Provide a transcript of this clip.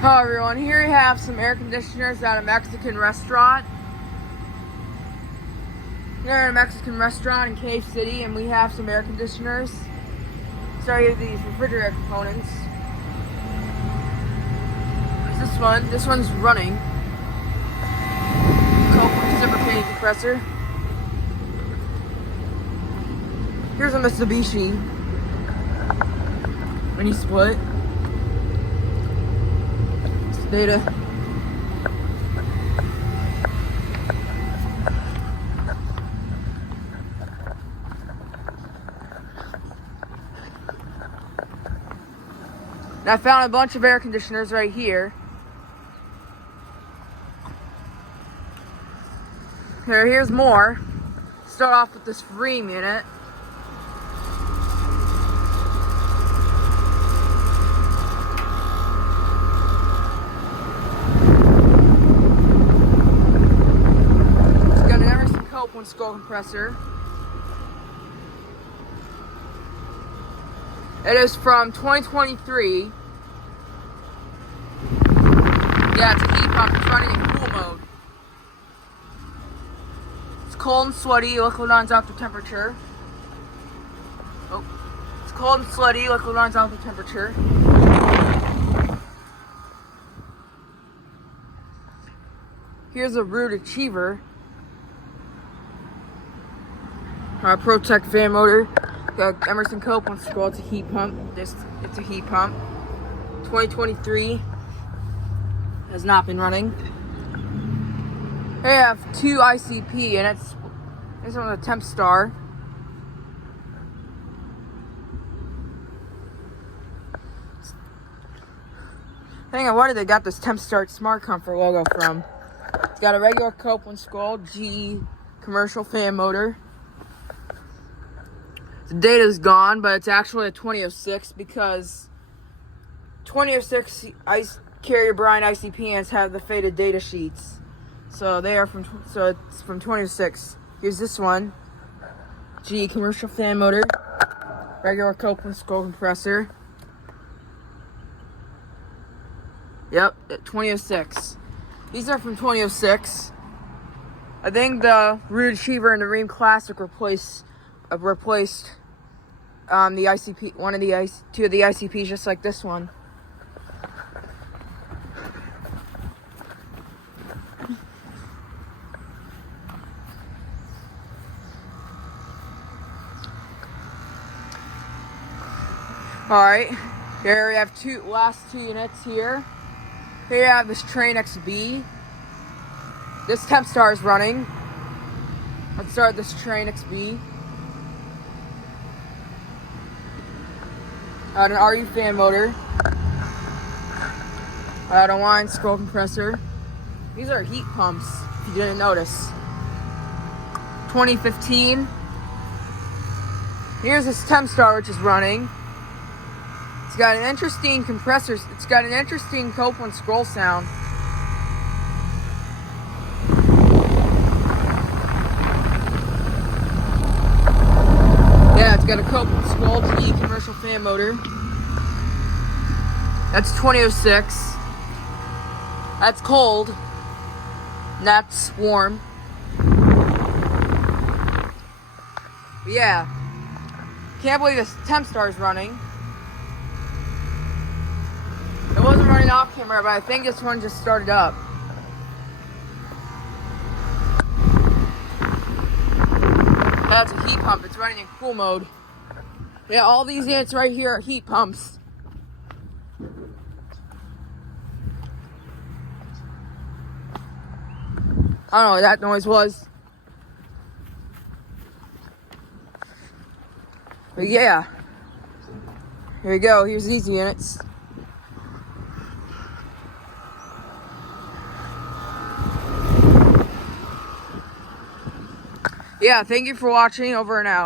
Hello everyone, here we have some air conditioners at a Mexican restaurant. We're at a Mexican restaurant in Cave City and we have some air conditioners. So here are these refrigerator components. There's this one. This one's running. Cold reciprocating compressor. Here's a Mitsubishi mini split. Data. And I found a bunch of air conditioners right here. Here's more. Start off with this Ream unit. One skull compressor. It is from 2023. Yeah, it's a heat pump. It's running in cool mode. It's cold and sweaty. Liquid runs out to temperature. Oh, it's cold and sweaty. Liquid runs out to temperature. Here's a Root Achiever. Protect fan motor. Got Emerson Cope on scroll. It's a heat pump. It's a heat pump. 2023 has not been running. Here I have two ICP, and this one's a temp star. Hang on, where did they got this temp start smart comfort logo from? It's got a regular Cope on scroll, G commercial fan motor. The data's gone, but it's actually a 2006 because 2006 Carrier Brine ICPs have the faded data sheets. So it's from 2006. Here's this one. G commercial fan motor. Regular Copeland skull compressor. Yep, 2006. These are from 2006. I think the Root Achiever and the Ream Classic replaced the ICP, two of the ICPs, just like this one. All right, here we have last two units here. Here you have this Train XB. This temp star is running. Let's start this Train XB. An RU fan motor. A wine scroll compressor. These are heat pumps, if you didn't notice. 2015. Here's this temp star, which is running. It's got an interesting compressor. It's got an interesting Copeland scroll sound. Yeah, it's got a Copeland scroll G commercial fan motor. That's 2006. That's cold. And that's warm. But yeah. Can't believe this temp star is running. It wasn't running off camera, but I think this one just started up. That's a heat pump. It's running in cool mode. Yeah, all these units right here are heat pumps. I don't know what that noise was. But yeah. Here we go. Here's these units. Yeah, thank you for watching. Over and out.